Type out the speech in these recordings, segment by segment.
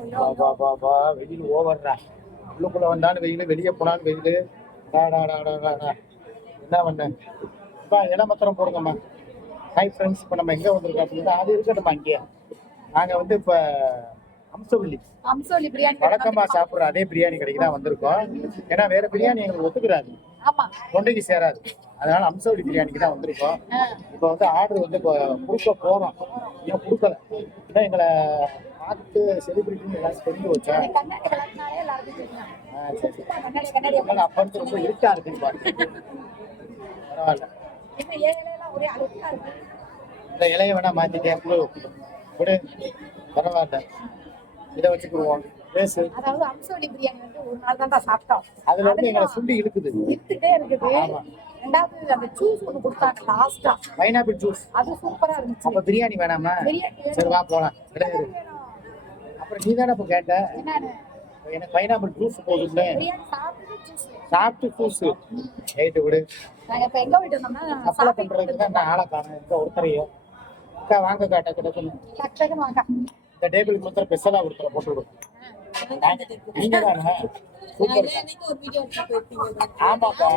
வெயில் ஓவர்றா. உள்ளுக்குள்ள வந்தாலும் வெயில், வெளியே போனாலும் வெயில். என்ன பண்ண இளமத்திரம் போடுங்கம்மா. ஹாய் ஃப்ரெண்ட்ஸ், இப்போ நம்ம எங்கே வந்திருக்கோம் அப்படின்னா அது இருக்கட்டும்மா. இங்கே நாங்கள் வந்து இப்போ அம்சவள்ளி பிரியாணி வழக்கமா சாப்பிட்ற அதே பிரியாணி கடைக்கு தான் வந்திருக்கோம். ஏன்னா வேற பிரியாணி எங்களுக்கு ஒத்துக்கிறாது, தொண்டைக்கு சேராது. அதனால அம்சவள்ளி பிரியாணிக்கு தான் வந்திருக்கோம். இப்போ வந்து ஆர்டர் வந்து இப்போ கொடுக்க போறோம். ஏன் கொடுக்கல, ஏன்னா எங்களை பார்த்து செலிபிரிட்டின்னு எல்லாரும் தெரிஞ்சு வச்சா. அப்ப இருந்து ரொம்ப இருட்டா இருக்குன்னு பாருங்க. பரவாயில்ல, இந்த இலைய வேணா மாத்திட்டேன் கொடு. பரவாயில்ல, இதை வச்சுக்கிடுவோம். பேசு. அதாவது அம்சவள்ளி பிரியாணி வந்து ஒரு நாள் தான் சாப்பிட்டோம். அதுல இருந்து எங்களை சுண்டி இழுத்துட்டே இருக்குது. ரெண்டாவது அந்த ஜூஸ் ஒன்று கொடுத்தாங்க லாஸ்டா, பைனாப்பிள் ஜூஸ். அது சூப்பரா இருந்துச்சு. அப்ப பிரியாணி வேணாமா? சரி வா போலாம். அப்புறம் நீ தானே இப்ப கேட்ட, எனக்கு பைனாப்பிள் ஜூஸ் போதும்னு. சாப்பிட்டு ஜூஸ் ரைட்டு விடு. சப்ளை பண்றதுக்கு தான் நான் ஆளை காணும். இந்த ஒருத்தரையும் அக்கா வாங்க காட்ட கிடக்கணும். இந்த டேபிளுக்கு ஒருத்தர் ஸ்பெஷலா ஒருத்தரை போட்டு விடும். நீங்க தானே? ஆமாப்பா,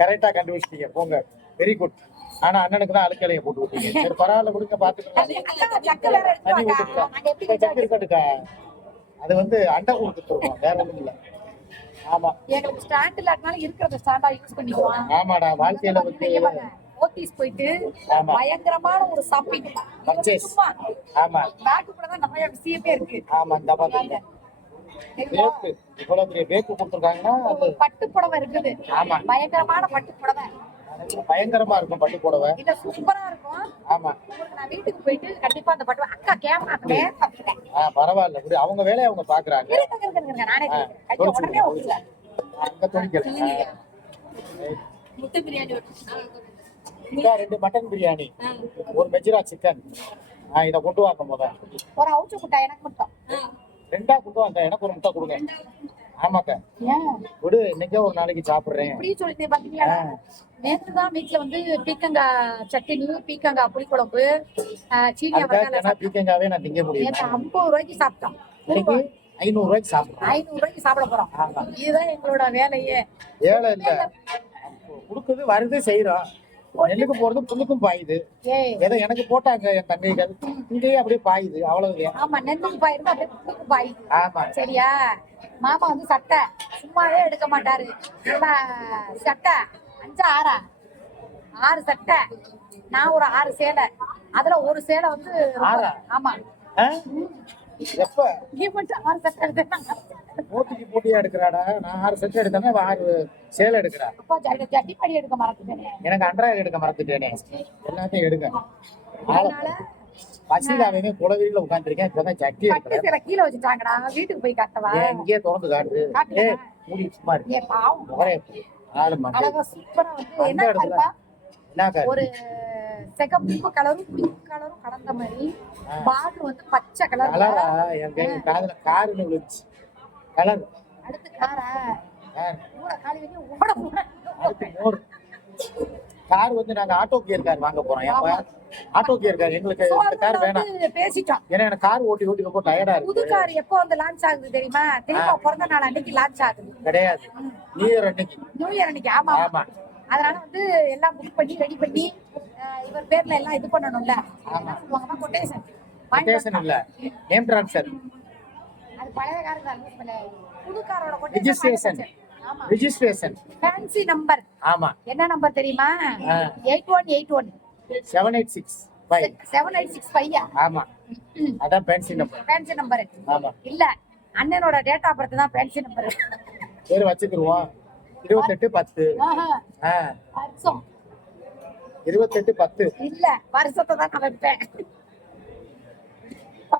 கரெக்டா கண்டுபிடிச்சிட்டீங்க. போங்க, வெரி குட். ஆனா அண்ணனுக்கு தான் அழுக்கலையை போட்டு விட்டீங்க. சரி பரவாயில்ல, கொடுங்க பாத்துக்கலாம். சக்கு இருக்கட்டுக்கா, அது வந்து அண்டை கொடுத்துருவோம், வேற ஒண்ணும் இல்ல. ஆமா, எங்களுக்கு ஸ்டாண்ட் இல்லாதனால இருக்கிறத ஸ்டாண்டா யூஸ் பண்ணிக்குவோம். ஆமாடா, வாழ்க்கையில வந்து ஓட்டிஸ் போயிட்டு பயங்கரமான ஒரு ஷாப்பிங் பர்ச்சேஸ். ஆமா, பேக் கூட தான் நிறைய விஷயமே இருக்கு. ஆமா, இந்த பாத்தீங்க பேக்கு இவ்வளவு பெரிய பேக்கு கொடுத்துருக்காங்கன்னா பட்டு புடவை இருக்குது. ஆமா, பயங்கரமான பட்டு புடவை, பயங்கரமா இருக்கும் பட்டு புடவை. இல்ல சூப்பரா இருக்கும். ஆமா, நான் வீட்டுக்கு போயிட்டு கண்டிப்பா அந்த பட்டு அக்கா கேமராவே பாத்துட்டேன். பரவாயில்ல விடு, அவங்க வேலையை அவங்க பாக்குறாங்க. நானே உடனே ஓகே. அங்க துணிக்கல முட்டை பிரியாணி, ரெண்டு மட்டன் பிரியாணி, ஒரு மெஜ்ரா சிக்கன். இதை கொண்டு வாங்க போத. ஒரு அவுச்ச முட்டை எனக்கு மட்டும். ரெண்டா கொண்டு வாங்க, எனக்கு ஒரு முட்டை கொடுங்க. ஆமாக்கா விடு, இன்னைக்கே ஒரு நாளைக்கு சாப்பிடுறேன். இப்படி சொல்லிட்டு பாத்தீங்களா, நேற்று தான் வீட்டுல வந்து பீக்கங்காய் சட்னி, பீக்கங்காய் புளிக்குழம்பு, சீனி பீக்கங்காவே நான் திங்க முடியும். 50 ரூபாய்க்கு சாப்பிட்டோம். 500 ரூபாய்க்கு சாப்பிடுறோம். 500 ரூபாய்க்கு சாப்பிட போறோம். இதுதான் எங்களோட வேலையே. வேலை இல்ல, கொடுக்குது வருது செய்யறோம். நெல்லுக்கு போறது புல்லுக்கும் பாயுது. ஏதோ எனக்கு போட்டாங்க என் தங்கைகள், இங்கேயே அப்படியே பாயுது, அவ்வளவு. ஆமா, நெல்லுக்கு பாயுது, அப்படியே புல்லுக்கு பாயுது. ஆமா, சரியா. மாமா வந்து சட்டை சும்மாவே எடுக்க மாட்டாரு. சட்டை 5 6 சட்டை, நான் ஒரு 6 சேலை, அதுல ஒரு சேலை வந்து. ஆமா, எப்ப நீ மட்டும் 6 சட்டை எடுத்தா போட்டியா எடுக்கிறாடா? நான் 6 செட் எடுத்தேன்னா 6 சேலை எடுக்கிறா. ஜட்டி படி எடுக்க மறந்துட்டேனே, எனக்கு அன்றாயிரம் எடுக்க மறந்துட்டேனே. எல்லாத்தையும் எடுங்க. பசிதாவே குலவீட்டுல உட்காந்துருக்கேன். இப்பதான் ஜட்டி எடுக்கிறேன். கீழே வச்சுட்டாங்கடா, வீட்டுக்கு போய் காட்டவா? இங்கேயே திறந்து காட்டு. மூடி சும்மா இருக்கு. அழகா சூப்பரா வந்து என்ன ஒரு சிகப்பு கலரும் பிங்க் கலரும் கலந்த மாதிரி, பார்டர் வந்து பச்சை கலர். காதுல காருன்னு விழுச்சு கலர். அடுத்து காரா கார் வந்து நாங்க ஆட்டோ கியர் கார் வாங்க போறோம். ஆட்டோ கியர் கார் எங்களுக்கு கார் வேணாம் பேசிட்டோம். ஏன்னா எனக்கு கார் ஓட்டி ஓட்டி ரொம்ப டயர்டா இருக்கு. புது கார் எப்போ வந்து லான்ச் ஆகுது தெரியுமா? தெரியுமா, பிறந்த நாள் அன்னைக்கு லான்ச் ஆகுது. கிடையாது, நியூ இயர் அன்னைக்கு. ஆமா ஆமா, அதனால வந்து எல்லாம் புக் பண்ணி ரெடி பண்ணி இவர் பேர்ல எல்லாம் இது பண்ணணும்ல. கொட்டேஷன் இல்ல, நேம் ட்ரான்ஸ்ஃபர். அது பழைய கார் தான், புது காரோட ரெஜிஸ்ட்ரேஷன். Registration fancy number. ஆமா, என்ன நம்பர் தெரியுமா? 8181 7865 7865. ஆமா, அதான் ஃபேன்சி நம்பர். Fancy number. ஆமா, இல்ல அண்ணனோட டேட் ஆஃப் பர்த் தான் ஃபேன்சி நம்பர். பேர் வச்சுக்குவோம். 2810. வருஷம் 2810 இல்ல, வருஷத்தை தான் நான் வைப்பேன்.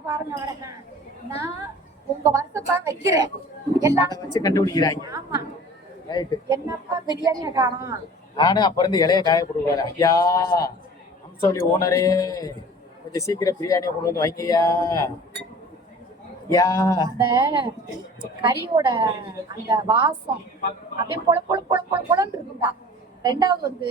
பாருங்க வரேன், நான் உங்க வருஷத்தை வைக்கிறேன். எல்லாம் வச்சு கண்டுபிடிக்கிறாங்க. ஆமா, ரைட். என்னப்பா பிரியாணியை காணோம். நானும் அப்ப இருந்து இலைய காய போடுவாரு. ஐயா அம்சவள்ளி ஓனரே, கொஞ்சம் சீக்கிரம் பிரியாணியை கொண்டு வந்து வைங்கய்யா. அந்த கறியோட அந்த வாசம் அப்படியே பொல பொல பொல பொல பொலன்னு இருக்குண்டா. ரெண்டாவது வந்து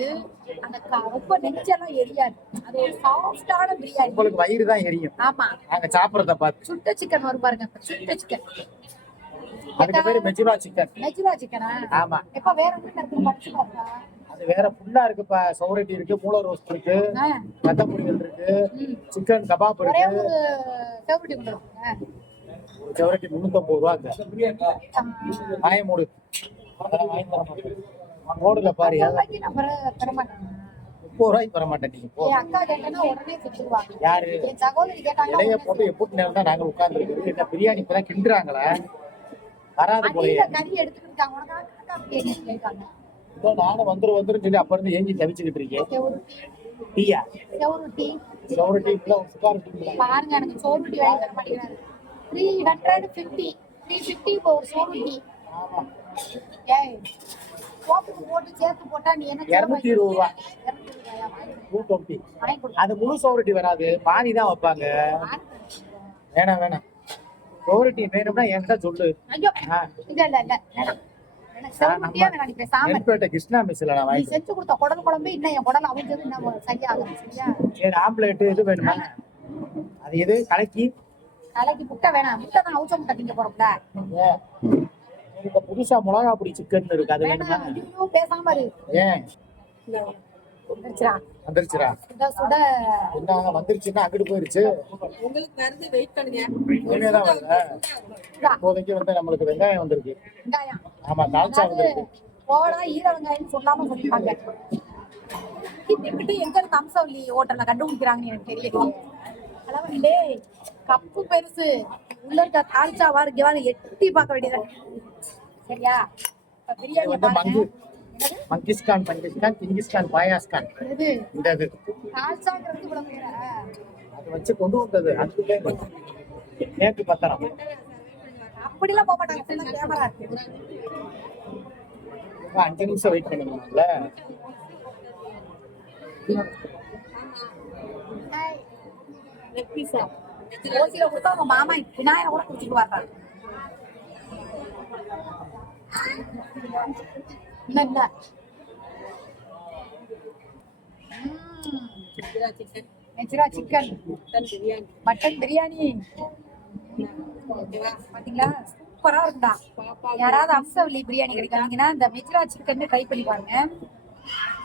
அந்த ரொம்ப நெஞ்செல்லாம் எரியாது. அது ஒரு சாஃப்டான பிரியாணி. உங்களுக்கு வயிறு தான் எரியும். ஆமா. நாங்க சாப்பிடுறத பார்த்து. சுட்ட சிக்கன் வரும் பாருங்க. சுட்ட சிக்கன். அதுக்கு பேரு மெஜுரா சிக்கன். மெஜுரா சிக்கனா? ஆமா. எப்ப வேற என்ன இருக்கு படிச்சு பாருங்க. அது வேற ஃபுல்லா இருக்குப்பா. சௌரட்டி இருக்கு, மூளை ரோஸ்ட் இருக்கு, ரத்த பொரியல் இருக்கு, சிக்கன் கபாப் இருக்கு. ஒரே ஒரு சௌரட்டி கொண்டு வந்துருங்க. ஒரு சௌரட்டி 350 ரூபாங்க. வாய மூடு. அதெல்லாம் வாங்கி தர மாட்டேன். மோடுல பாரு. அப்புறம் தர மாட்டேன். 30 ரூபாய்க்கு தர மாட்டேன். நீங்க போ. என் அக்கா கேட்டா உடனே செஞ்சுருவாங்க. யாரு? என் சகோதரி கேட்டாங்க. இலைய போட்டு எப்படி நேரம் தான் நாங்க உட்கார்ந்துருக்கோம். இந்த பிரியாணி இப்பதான் கிண்டுறாங்களா? வராது போய் கறி எடுத்துட்டு இருக்காங்க. உனக்கு அக்கா பிரியாணி கேட்காங்க. இதோ நானும் வந்துரும் சொல்லி அப்ப இருந்து ஏங்கி தவிச்சுக்கிட்டு இருக்கேன். டீயா? சௌரட்டி பாருங்க, எனக்கு சோறுட்டி வாங்கி தர மாட்டேங்கிறாரு. 350 350 ஒரு சோறுட்டி. ஆமா. ஏய், சோப்புக்கு போட்டு சேர்த்து போட்டா நீ என்ன 220 ரூபா. 220. அது முழு சௌரட்டி வராது, பாதி தான் வைப்பாங்க. வேணாம் சௌரட்டி வேணும்னா என்கிட்ட சொல்லு. ஐயோ இல்ல வேணாம். எனக்கு சௌரட்டியே வேணாம். நீ பேசாம நெல்பேட்டை கிருஷ்ணா மெஸ்ல நான் நீ செஞ்சு கொடுத்த குடல் குழம்பு இன்னும் என் குடல் அவிஞ்சது இன்னும் சரியாகும். சரியா? சரி, ஆம்லேட் இது வேணுமா? அது எது? கலக்கி முட்டை வேணாம். முட்டை தான் அவுச்ச முட்டை திங்க போறோம்ல. இப்ப புதுசா மிளகா பொடி சிக்கன் இருக்கு, அது வேணுமா? ஐயோ பேசாம இரு. ஏன் வந்துருச்சுடா? சுட என்ன வந்துருச்சுன்னா அங்கிட்டு போயிருச்சு. உங்களுக்கு வருது, வெயிட் பண்ணுங்க. இனிமேதான் வருதா? இப்போதைக்கு வந்து நம்மளுக்கு வெங்காயம் வந்திருக்கு. வெங்காயம்? ஆமா, தால்ச்சா வந்திருக்கு. போடா ஈர வெங்காயம் சொல்லாம சொல்லிருக்காங்க. எங்க இருந்து அம்சவல்லி ஹோட்டல்ல கண்டுபிடிக்கிறாங்கன்னு எனக்கு தெரியல. அளவண்டே கப்பு பெருசு உள்ள இருக்க தால்ச்சாவா இருக்கு, எட்டி பார்க்க வேண்டியது. சரியா? பிரியாணி வந்து மங்கிஸ்கான் கிங்கிஸ்கான் பாயாஸ்கான். இந்த இது அது வச்சு கொண்டு வந்தது. அதுக்குள்ளே நேற்று பத்திரம் அப்படிலாம் போக மாட்டாங்க. கேமரா இருக்கு. 5 நிமிஷம் வெயிட் பண்ணணும்ல. ஓசியில கொடுத்தா அவங்க மாமா விநாயகரை கூட குடிச்சிட்டு வர்றாங்க. இல்ல மெஜுரா சிக்கன் மட்டன் பிரியாணி பாத்தீங்களா? சூப்பரா இருக்குடா. யாராவது அம்சவல்லி பிரியாணி கிடைக்காங்கன்னா இந்த மெஜுரா சிக்கன் ட்ரை பண்ணி பாருங்க.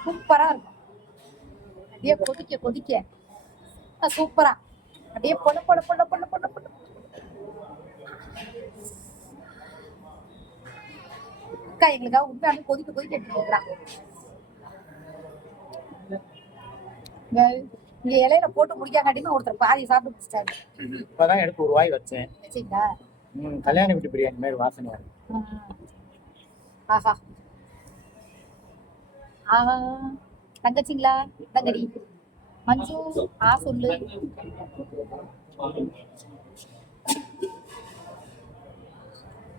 சூப்பரா இருக்கும். அப்படியே கொதிக்க சூப்பரா அப்படியே பொல அக்கா எங்களுக்காக உண்மையான கொதிக்க எடுத்துக்கலாம். இங்க இலையில போட்டு முடிக்காட்டியுமே ஒருத்தர் பாதி சாப்பிட்டு முடிச்சிட்டாரு. இப்பதான் எடுத்து ஒரு வாய் வச்சேன். வச்சீங்களா? கல்யாண வீட்டு பிரியாணி மாதிரி வாசனை வரும். ஆஹா தங்கச்சிங்களா? தங்கடி மஞ்சு சொல்லு.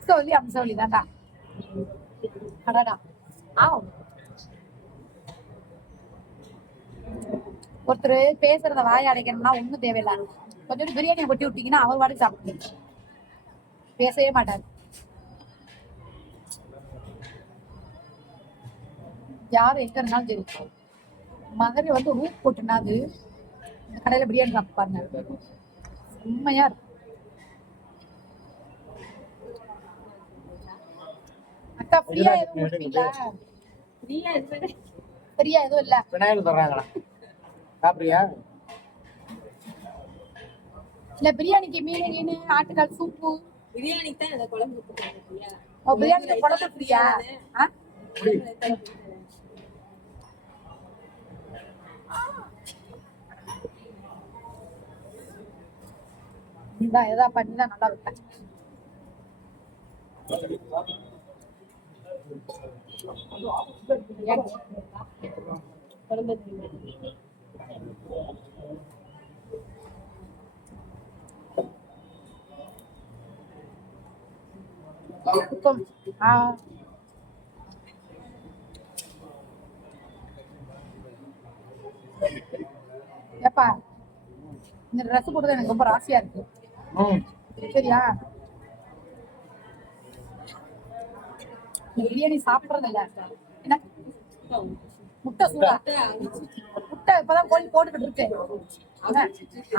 சொல்லி அம்சவல்லி தான்டா. அடடா ஒருத்தர் பேசுறத வாய அடைக்கணும்னா ஒண்ணும் தேவையில்லை. கொஞ்சம் பிரியாணியை கொட்டி விட்டீங்கன்னா அவர் வாடகை சாப்பிட்டு பேசவே மாட்டாரு. யாரும் எங்க இருந்தாலும் சரி, மதுரை வந்து ரூப் போட்டுனாது இந்த கடையில பிரியாணி சாப்பிட்டு பாருங்க, உண்மையா இருக்கும். அக்கா ஃப்ரீயா எதுவும் கொடுப்பீங்களா? ஃப்ரீயா எதுவும் இல்ல. விநாயகர் தர்றாங்களா? சாப்பிடுறியா? இல்ல பிரியாணிக்கு மீன் ஆட்டுக்கால் சூப்பு. பிரியாணி தான் அந்த குழம்பு. பிரியாணி குழம்பு ஃப்ரீயா? எதா பண்ணிதான் நல்லா இருப்பேன். ஏப்பா இந்த ட்ரெஸ் போட்டது எனக்கு ரொம்ப ராசியா இருக்கு. சரியா? பிரியாணி சாப்பிடுறது இல்ல என்ன முட்டை சூடா முட்டை இப்பதான் கோழி போட்டுக்கிட்டு இருக்கு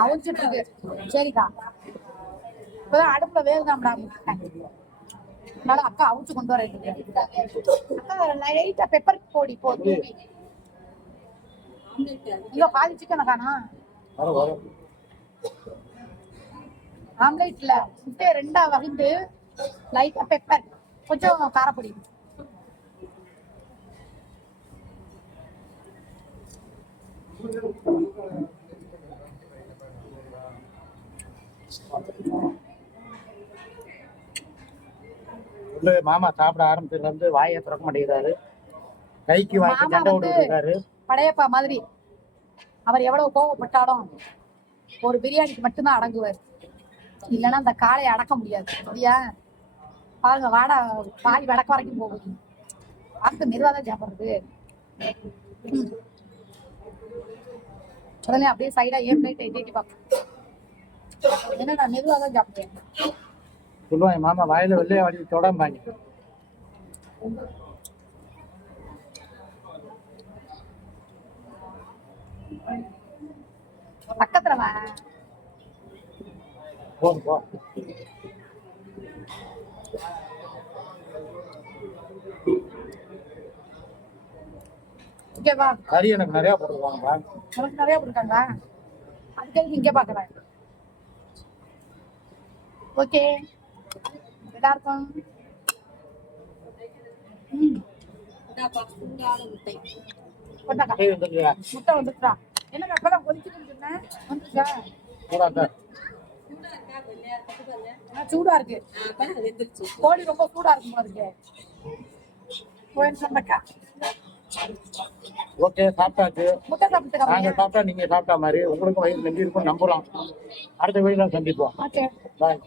அவிச்சிட்டு இருக்கு சரிக்கா இப்பதான் அடுப்புல வேகுதாம்டா முட்டை அதனால அக்கா அவிச்சு கொண்டு வர அக்கா லைட்டா பெப்பர் பொடி போட்டு இங்க பாதி சிக்கனை காணா வரும் வரும். ஆம்லேட்ல முட்டையை ரெண்டா வகுந்து லைட்டா பெப்பர் கொஞ்சம் காரப்பொடி சொல்லு மாமா சாப்பிட ஆரம்பிச்சதுல இருந்து வாயை திறக்க மாட்டேங்கிறாரு. கைக்கு வாய்க்கு மாமா சண்டை வந்து விட்டு இருக்காரு. படையப்பா மாதிரி அவர் எவ்வளவு கோவப்பட்டாலும் ஒரு பிரியாணிக்கு மட்டும்தான் அடங்குவார் இல்லைன்னா அந்த காளையை அடக்க முடியாது சரியா பாருங்க வாடா பாதி வடக்க வரைக்கும் போகுது பார்த்து மெதுவா தான் சாப்பிடுறது உடனே அப்படியே சைடா ஏன் பிளேட்டை எட்டி பார்ப்பேன் ஏன்னா நான் மெதுவா தான் சாப்பிட்டேன் சொல்லுவாங்க மாமா வாயில வெள்ளைய வாடி தொடாம்பாங்க. பக்கத்துல வா போதும் போ. இங்க வா கறி எனக்கு நிறைய போட்டுருவாங்கப்பா. உனக்கு நிறைய கொடுக்காங்க அதுக்கு இங்க பாக்குறேன் ஓகே எல்லாருக்கும் சூடான முட்டை கொண்டாக்கா கறி வந்துருக்கியா? முட்டை வந்துட்டா என்னங்க அப்பதான் கொதிச்சுன்னு சொன்னேன் வந்துருச்சா சூடாக்கா. சூடா இருக்கா வெள்ளையா இருக்கு பாருங்க சூடா இருக்கு அப்பதான் வெந்துருச்சு கோழி ரொம்ப சூடா இருக்கும் போல இருக்கு போயின்னு சொன்னக்கா ஓகே சாப்பிட்டாச்சு. முட்டை சாப்பிட்டுக்கா நாங்க சாப்பிட்டா நீங்க சாப்பிட்டா மாதிரி உங்களுக்கும் வயிறு நம்பி இருக்கும் நம்பலாம். அடுத்த வீடியோல சந்திப்போம். Okay bye.